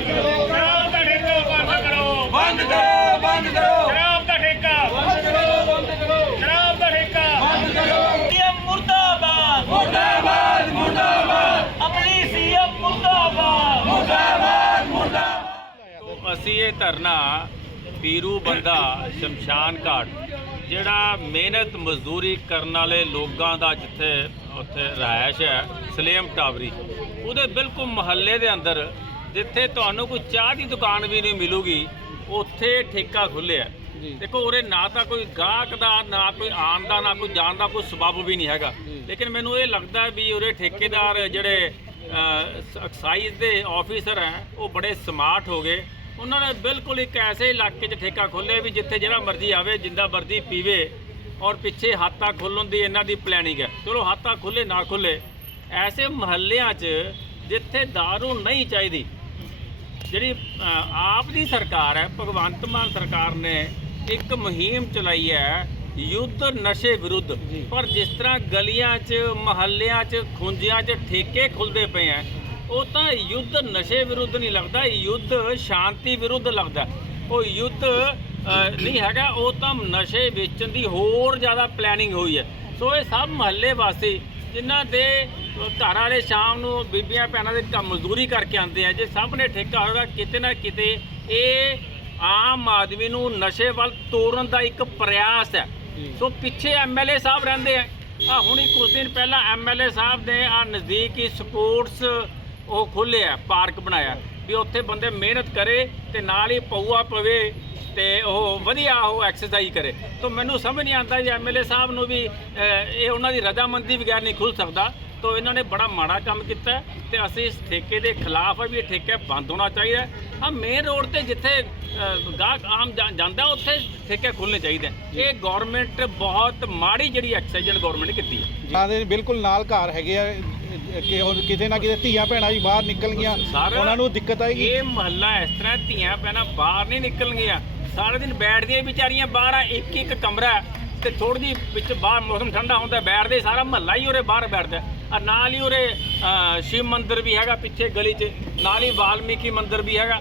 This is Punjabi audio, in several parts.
ਸ਼ਰਾਬ ਅਸੀਂ ਇਹ ਧਰਨਾ ਪੀਰੂ ਬੰਦਾ ਸ਼ਮਸ਼ਾਨ ਘਾਟ ਜਿਹੜਾ ਮਿਹਨਤ ਮਜ਼ਦੂਰੀ ਕਰਨ ਵਾਲੇ ਲੋਕਾਂ ਦਾ ਜਿੱਥੇ ਉੱਥੇ ਰਾਇਸ਼ ਹੈ ਸਲੇਮ ਟਾਵਰੀ ਉਹਦੇ ਬਿਲਕੁਲ ਮਹੱਲੇ ਦੇ ਅੰਦਰ ਜਿੱਥੇ ਤੁਹਾਨੂੰ ਕੋਈ ਚਾਹ ਦੀ ਦੁਕਾਨ ਵੀ ਨਹੀਂ ਮਿਲੂਗੀ ਉੱਥੇ ਠੇਕਾ ਖੁੱਲਿਆ। ਦੇਖੋ ਉਰੇ ਨਾ ਤਾਂ ਕੋਈ ਗਾਹਕ ਦਾ ਨਾ ਕੋਈ ਆਉਣ ਦਾ ਨਾ ਕੋਈ ਜਾਣ ਦਾ ਕੋਈ ਸਬਬ ਵੀ ਨਹੀਂ ਹੈਗਾ। ਲੇਕਿਨ ਮੈਨੂੰ ਇਹ ਲੱਗਦਾ ਵੀ ਉਰੇ ਠੇਕੇਦਾਰ ਜਿਹੜੇ ਐਕਸਾਈਜ਼ ਦੇ ਆਫੀਸਰ ਹੈ ਉਹ ਬੜੇ ਸਮਾਰਟ ਹੋ ਗਏ ਉਹਨਾਂ ਨੇ ਬਿਲਕੁਲ ਇੱਕ ਐਸੇ ਇਲਾਕੇ 'ਚ ਠੇਕਾ ਖੋਲ੍ਹਿਆ ਵੀ ਜਿੱਥੇ ਜਿਹੜਾ ਮਰਜ਼ੀ ਆਵੇ ਜਿੰਦਾ ਮਰਜ਼ੀ ਪੀਵੇ ਔਰ ਪਿੱਛੇ ਹਾਤਾ ਖੋਲ੍ਹਣ ਦੀ ਇਹਨਾਂ ਦੀ ਪਲੈਨਿੰਗ ਹੈ ਚਲੋ ਹਾਤਾ ਖੁੱਲੇ ਨਾ ਖੁੱਲੇ ਐਸੇ ਮਹੱਲਿਆਂ 'ਚ ਜਿੱਥੇ ਦਾਰੂ ਨਹੀਂ ਚਾਹੀਦੀ ਜਿਹੜੀ ਆਪ ਦੀ ਸਰਕਾਰ ਹੈ ਭਗਵੰਤ ਮਾਨ ਸਰਕਾਰ ਨੇ ਇੱਕ ਮੁਹਿੰਮ ਚਲਾਈ ਹੈ ਯੁੱਧ ਨਸ਼ੇ ਵਿਰੁੱਧ। ਪਰ ਜਿਸ ਤਰ੍ਹਾਂ ਗਲੀਆਂ 'ਚ ਮਹੱਲਿਆਂ 'ਚ ਖੁੰਝਿਆਂ 'ਚ ਠੇਕੇ ਖੁੱਲਦੇ ਪਏ ਆ ਉਹ ਤਾਂ ਯੁੱਧ ਨਸ਼ੇ ਵਿਰੁੱਧ ਨਹੀਂ ਲੱਗਦਾ ਯੁੱਧ ਸ਼ਾਂਤੀ ਵਿਰੁੱਧ ਲੱਗਦਾ। ਉਹ ਯੁੱਧ ਨਹੀਂ ਹੈਗਾ ਉਹ ਤਾਂ ਨਸ਼ੇ ਵੇਚਣ ਦੀ ਹੋਰ ਜ਼ਿਆਦਾ ਪਲੈਨਿੰਗ ਹੋਈ ਹੈ। ਸੋ ਇਹ ਸਭ ਮਹੱਲੇ ਵਾਸੀ ਜਿਨ੍ਹਾਂ ਦੇ ਘਰ ਵਾਲੇ ਸ਼ਾਮ ਨੂੰ ਬੀਬੀਆਂ ਭੈਣਾਂ ਦੇ ਕੰਮ ਮਜ਼ਦੂਰੀ ਕਰਕੇ ਆਉਂਦੇ ਆ ਜੇ ਸਭ ਨੇ ਠੇਕਾ ਹੋਏਗਾ ਕਿਤੇ ਨਾ ਕਿਤੇ ਇਹ ਆਮ ਆਦਮੀ ਨੂੰ ਨਸ਼ੇ ਵੱਲ ਤੋਰਨ ਦਾ ਇੱਕ ਪ੍ਰਯਾਸ ਹੈ। ਸੋ ਪਿੱਛੇ ਐਮਐਲਏ ਸਾਹਿਬ ਰਹਿੰਦੇ ਆ। ਆ ਹੁਣੀ ਕੁਝ ਦਿਨ ਪਹਿਲਾਂ ਐਮਐਲਏ ਸਾਹਿਬ ਨੇ ਆ ਨਜ਼ਦੀਕ ਹੀ ਸਪੋਰਟਸ ਉਹ ਖੋਲ੍ਹਿਆ ਪਾਰਕ ਬਣਾਇਆ। ਵੀ ਉੱਥੇ ਬੰਦੇ ਮਿਹਨਤ ਕਰੇ ਤੇ ਨਾਲ ਹੀ ਪਊਆ ਪਵੇ ਤੇ ਉਹ ਵਧੀਆ ਉਹ ਐਕਸਰਸਾਈਜ਼ ਕਰੇ। ਤਾਂ ਮੈਨੂੰ ਸਮਝ ਨਹੀਂ ਆਉਂਦਾ ਜੀ ਐਮਐਲਏ ਸਾਹਿਬ ਨੂੰ ਵੀ ਇਹ ਉਹਨਾਂ ਦੀ ਰਜ਼ਾਮੰਦੀ ਬਗੈਰ ਨਹੀਂ ਖੁੱਲ ਸਕਦਾ। ਤਾਂ ਇਹਨਾਂ ਨੇ ਬੜਾ ਮਾੜਾ ਕੰਮ ਕੀਤਾ ਤੇ ਅਸੀਂ ਇਸ ਠੇਕੇ ਦੇ ਖਿਲਾਫ ਹੈ ਵੀ ਇਹ ਠੇਕਾ ਬੰਦ ਹੋਣਾ ਚਾਹੀਦਾ ਆ ਮੇਨ ਰੋਡ ਤੇ ਜਿੱਥੇ ਗਾਹਕ ਆਮ ਜਾਂਦਾ ਉੱਥੇ ਠੇਕੇ ਖੁੱਲਣੇ ਚਾਹੀਦੇ। ਇਹ ਗਵਰਨਮੈਂਟ ਬਹੁਤ ਮਾੜੀ ਜਿਹੜੀ ਐਕਸਾਈਜ਼ ਗਵਰਨਮੈਂਟ ਕੀਤੀ ਹੈ। ਹਾਂ ਦੇ ਬਿਲਕੁਲ ਨਾਲ ਘਰ ਹੈਗੇ ਆ ਕਿ ਕਿਤੇ ਨਾ ਕਿਤੇ ਧੀਆਂ ਭੈਣਾਂ ਵੀ ਬਾਹਰ ਨਿਕਲ ਗਈਆਂ। ਉਹਨਾਂ ਨੂੰ ਦਿੱਕਤ ਆਏਗੀ ਇਹ ਮਹੱਲਾ ਇਸ ਤਰ੍ਹਾਂ ਧੀਆਂ ਪੈਣਾ ਬਾਹਰ ਨਹੀਂ ਨਿਕਲਣਗੀਆਂ। ਸਾਰਾ ਦਿਨ ਬੈਠਦੀਆਂ ਵਿਚਾਰੀਆਂ ਬਾਹਰ ਆ ਇੱਕ ਇੱਕ ਕਮਰਾ ਤੇ ਥੋੜੀ ਜਿਹੀ ਵਿੱਚ ਬਾਹਰ ਮੌਸਮ ਠੰਡਾ ਹੁੰਦਾ ਬੈਠਦੇ ਸਾਰਾ ਮਹੱਲਾ ਹੀ ਉਰੇ ਬਾਹਰ ਬੈਠਦਾ। ਔਰ ਨਾਲ ਹੀ ਉਰੇ ਸ਼ਿਵ ਮੰਦਿਰ ਵੀ ਹੈਗਾ ਪਿੱਛੇ ਗਲੀ 'ਚ, ਨਾਲ ਹੀ ਵਾਲਮੀਕੀ ਮੰਦਿਰ ਵੀ ਹੈਗਾ।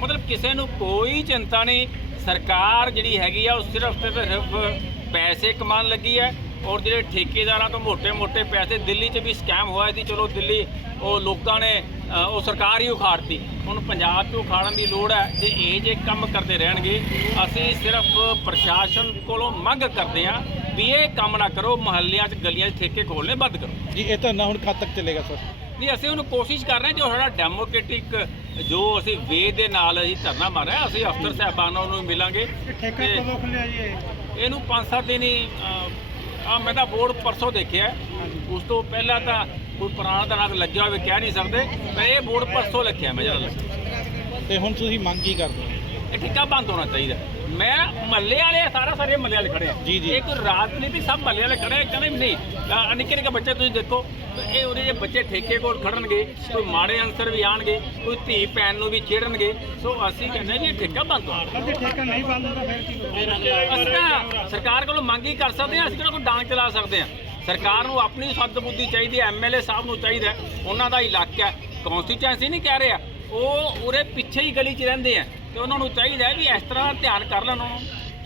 ਮਤਲਬ ਕਿਸੇ ਨੂੰ ਕੋਈ ਚਿੰਤਾ ਨਹੀਂ, ਸਰਕਾਰ ਜਿਹੜੀ ਹੈਗੀ ਆ ਉਹ ਸਿਰਫ ਤੇ ਸਿਰਫ ਪੈਸੇ ਕਮਾਉਣ ਲੱਗੀ ਹੈ ਔਰ ਜਿਹੜੇ ਠੇਕੇਦਾਰਾਂ ਤੋਂ ਮੋٹے-ਮੋٹے ਪੈਸੇ ਦਿੱਲੀ 'ਚ ਵੀ ਸਕੈਮ ਹੋਇਆ ਸੀ, ਚਲੋ ਦਿੱਲੀ ਉਹ ਲੋਕਾਂ ਨੇ ਉਹ ਸਰਕਾਰ ਹੀ ਉਖਾੜਤੀ। ਹੁਣ ਪੰਜਾਬ 'ਚ ਉਖਾੜਨ ਦੀ ਲੋੜ ਹੈ, ਜੇ ਇਹ ਜੇ ਕੰਮ ਕਰਦੇ ਰਹਿਣਗੇ, ਅਸੀਂ ਸਿਰਫ ਪ੍ਰਸ਼ਾਸਨ ਕੋਲੋਂ ਮੰਗ ਕਰਦੇ ਹਾਂ ਵੀ ਇਹ ਕੰਮ ਨਾ ਕਰੋ ਮਹੱਲਿਆਂ 'ਚ ਗਲੀਆਂ 'ਚ ਠੇਕੇ ਖੋਲ੍ਹਣੇ ਬੰਦ ਕਰੋ। ਜੀ ਇਹ ਧਰਨਾ ਹੁਣ ਕਦ ਤੱਕ ਚੱਲੇਗਾ ਸਰ। ਨਹੀਂ ਅਸੀਂ ਉਹਨੂੰ ਕੋਸ਼ਿਸ਼ ਕਰ ਰਹੇ ਹਾਂ ਜੋ ਸਾਡਾ ਡੈਮੋਕ੍ਰੈਟਿਕ ਜੋ ਅਸੀਂ ਵੇ ਦੇ ਨਾਲ ਅਸੀਂ ਧਰਨਾ ਮਾਰ ਰਹੇ ਹਾਂ ਅਸੀਂ ਅਫਸਰ ਸਾਹਿਬਾਨਾਂ ਨੂੰ ਮਿਲਾਂਗੇ। ਠੇਕਾ ਤੇ ਕਦੋਂ ਖੁੱਲਿਆ ਜੀ ਇਹ? ਇਹਨੂੰ 5-7 ਦਿਨ ਹੀ ਆ ਮੈਂ ਤਾਂ ਬੋਰਡ ਪਰਸੋਂ ਦੇਖਿਆ। ਉਸ ਤੋਂ ਪਹਿਲਾਂ ਤਾਂ ਕੋਈ ਪੁਰਾਣਾ ਤਾਂ ਨਾ ਲੱਗਿਆ ਹੋਵੇ ਕਹਿ ਨਹੀਂ ਸਕਦੇ। ਪਰ ਇਹ ਬੋਰਡ ਪਰਸੋਂ ਲਿਖਿਆ ਮੈਂ ਲੱਗਿਆ। ਤੇ ਹੁਣ ਤੁਸੀਂ ਮੰਗ ਕੀ ਕਰਦੇ ਹੋ? ਇਹ ਠੇਕਾ ਬੰਦ ਹੋਣਾ ਚਾਹੀਦਾ। ਮੈਂ ਮਹੱਲੇ ਵਾਲੇ ਸਾਰਾ ਸਾਰੇ ਮਹੱਲੇ ਵਾਲੇ ਖੜੇ ਆ। ਜੀ, ਜੀ। ਇਹ ਕੋਈ ਰਾਜਨੀਤੀ ਸਭ ਮਹੱਲੇ ਵਾਲੇ ਖੜੇ ਆ ਕਹਿੰਦੇ ਵੀ ਨਹੀਂ ਆਹ ਨਿੱਕੇ ਨਿੱਕੇ ਬੱਚੇ ਤੁਸੀਂ ਦੇਖੋ ਇਹ ਉਹਦੇ ਜੇ ਬੱਚੇ ਠੇਕੇ ਕੋਲ ਖੜਨਗੇ ਕੋਈ ਮਾੜੇ ਅਨਸਰ ਵੀ ਆਣਗੇ ਕੋਈ ਧੀ ਭੈਣ ਨੂੰ ਵੀ ਛੇੜਨਗੇ ਸੋ ਅਸੀਂ ਕਹਿੰਦੇ ਵੀ ਇਹ ਠੇਕਾ ਬੰਦ ਪਰ ਜੇ ਠੇਕਾ ਨਹੀਂ ਬੰਦ ਹੁੰਦਾ ਫਿਰ ਕੀ ਤਾਂ ਸਰਕਾਰ ਕੋਲੋਂ ਮੰਗ ਹੀ ਕਰ ਸਕਦੇ ਹਾਂ ਅਸੀਂ ਕਿਹੜਾ ਕੋਈ ਡਾਂਗ ਚਲਾ ਸਕਦੇ ਹਾਂ। ਸਰਕਾਰ ਨੂੰ ਆਪਣੀ ਸੱਦ ਬੁੱਧੀ ਚਾਹੀਦੀ ਹੈ ਐਮਐਲਏ ਸਾਹਿਬ ਨੂੰ ਚਾਹੀਦਾ ਹੈ, ਉਹਨਾਂ ਦਾ ਇਲਾਕਾ ਕਨਸਟੀਚੁਐਂਸੀ ਨਹੀਂ ਕਹਿ ਰਿਹਾ ਉਹ ਉਰੇ ਪਿੱਛੇ ਹੀ ਗਲੀ 'ਚ ਰਹਿੰਦੇ ਆ। ਤੇ ਉਹਨਾਂ ਨੂੰ ਚਾਹੀਦਾ ਹੈ ਵੀ ਇਸ ਤਰ੍ਹਾਂ ਧਿਆਨ ਕਰ ਲੈਣ ਉਹਨੂੰ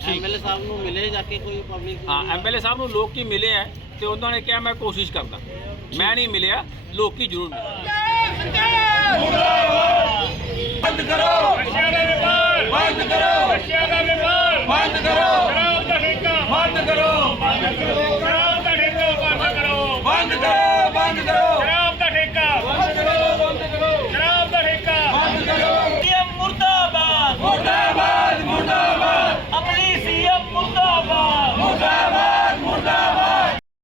ਐਮਐਲਏ ਸਾਹਿਬ ਨੂੰ ਮਿਲੇ ਜਾ ਕੇ ਕੋਈ ਪਬਲਿਕ ਹਾਂ ਐਮਐਲਏ ਸਾਹਿਬ ਨੂੰ ਲੋਕ ਹੀ ਮਿਲੇ ਆ ਤੇ ਉਹਨਾਂ ਨੇ ਕਿਹਾ ਮੈਂ ਕੋਸ਼ਿਸ਼ ਕਰਦਾ। ਮੈਂ ਨਹੀਂ ਮਿਲਿਆ ਲੋਕੀ ਜ਼ਰੂਰ ਮਿਲੇ। ਬੰਦ ਕਰੋ। ਨਸ਼ਿਆਂ ਦਾ ਵਪਾਰ ਬੰਦ ਕਰੋ। ਨਸ਼ਿਆਂ ਦਾ ਵਪਾਰ ਬੰਦ ਕਰੋ। ਸ਼ਰਾਬ ਦਾ ਠੇਕਾ ਬੰਦ ਕਰੋ। ਬੰਦ ਕਰੋ। ਸ਼ਰਾਬ ਦਾ ਠੇਕਾ ਬੰਦ ਕਰੋ। ਬੰਦ ਕਰੋ। ਬੰਦ ਕਰੋ।